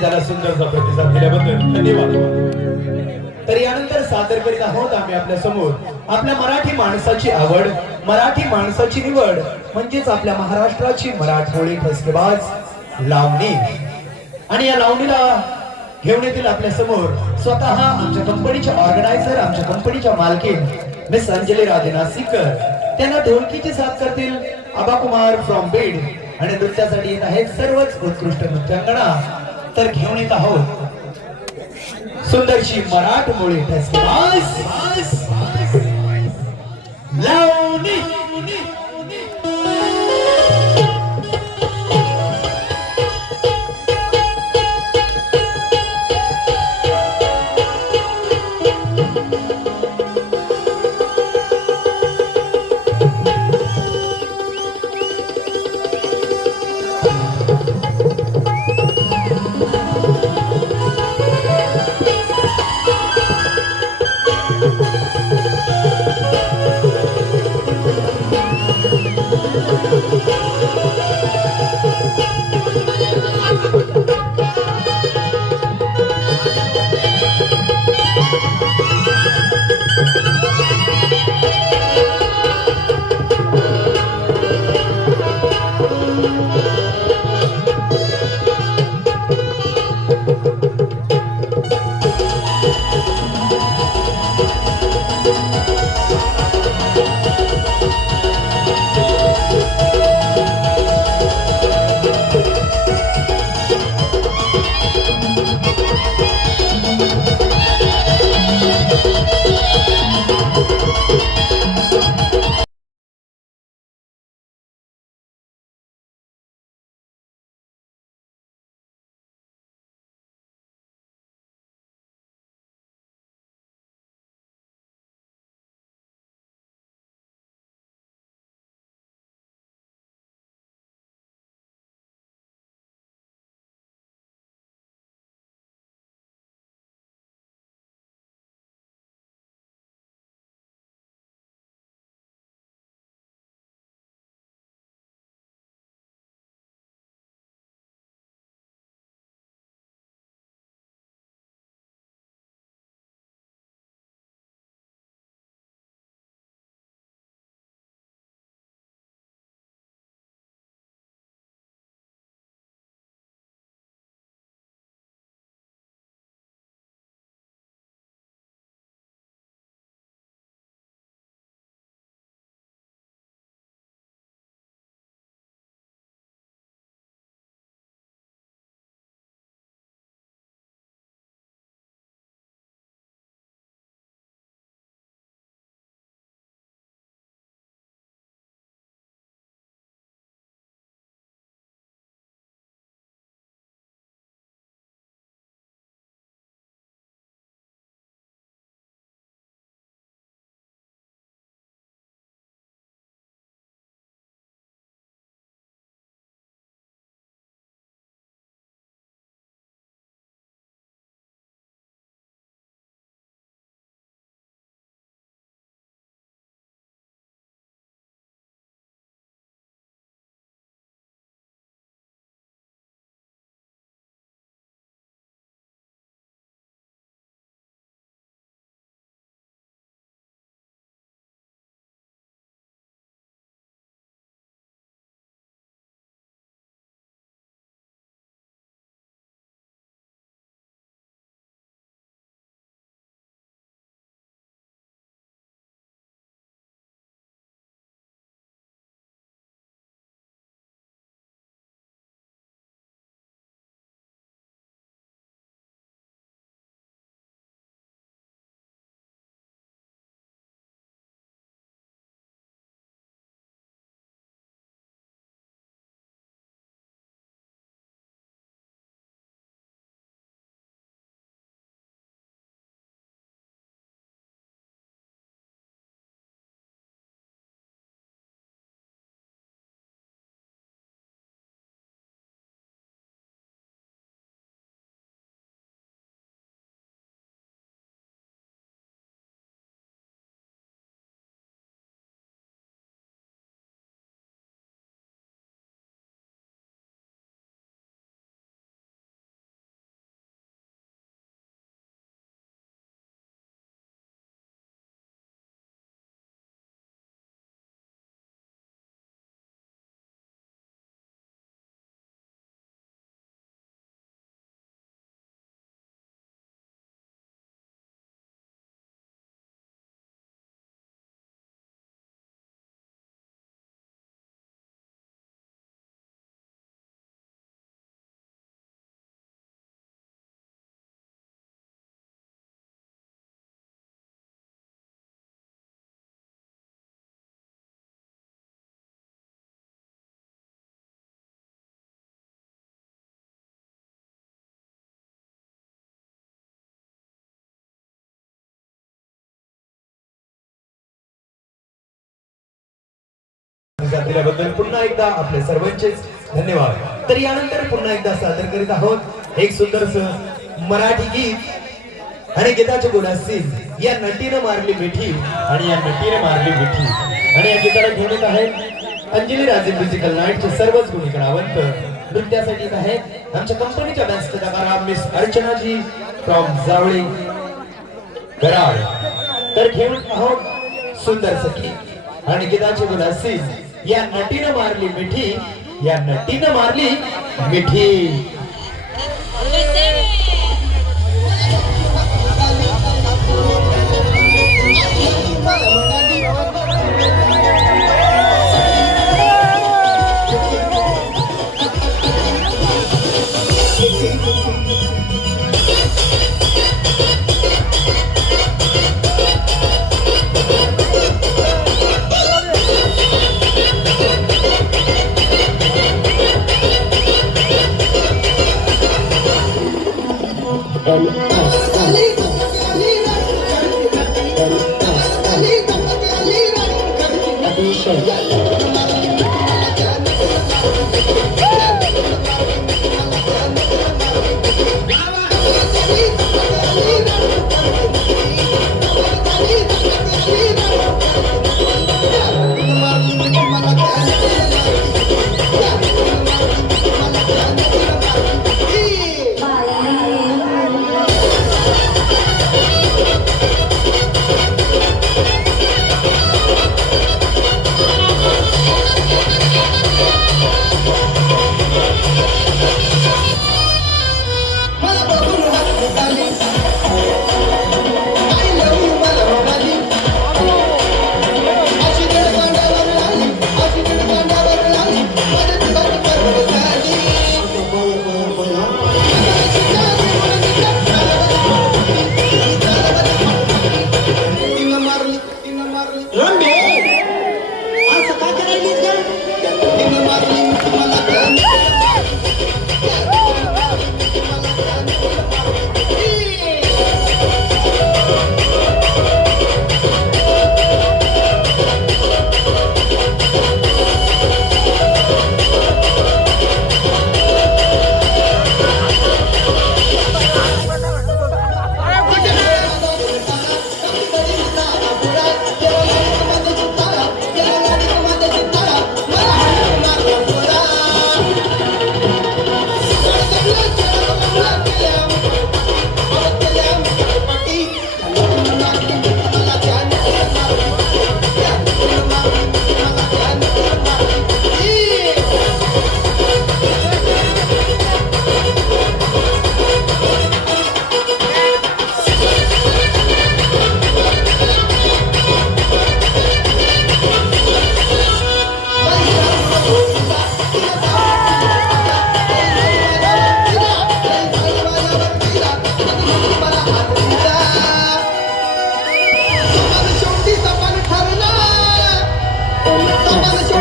त्याला सुंदरचा प्रतिसाद दिल्याबद्दल धन्यवाद. तर यानंतर सादर करीत आहोत आम्ही आपल्यासमोर आपल्या मराठी माणसाची आवड मराठी माणसाची निवड म्हणजेच आपल्या महाराष्ट्राची मराठवाडी ठसकेबाज लावणी. आणि या लावणीला घेऊन येतील आपल्यासमोर स्वतः आमच्या कंपनीच्या ऑर्गनायझर आमच्या कंपनीच्या मालकीन मिस अंजली राधे नासिककर त्यांना ढोलकीची साथ करतील आबा कुमार फ्रॉम बीड आणि नृत्यासाठी येत आहेत सर्वच उत्कृष्ट नृत्यांगणा. तर घेऊन येत आहोत. सुंदरशी मराठमोळी ठसकेबाज लावणी. प्रतिसाद दिल्याबद्दल पुन्हा एकदा आपले सर्वांचे धन्यवाद. तर यानंतर पुन्हा एकदा सादर करीत आहोत एक सुंदरस मराठी गीत आणि गीताचे गुण असतील या नटीनं मारली मिठी आणि या नटीनं मारली मिठी आणि या गीताला घेऊन येत आहेत अंजली राजे म्युझिकल नाईटचे सर्वच गुणी कलावंत नृत्यासाठी येत आहेत. आमच्या कंपनीच्या डान्स कलाकारा मिस अर्चनाजी फ्रॉम जावळी कराड. तर घेऊन आहोत सुंदर सखी आणि गीताचे गुण असतील या नटीनं मारली मिठी या नटीनं मारली मिठी.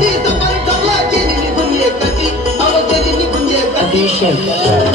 T, somebody you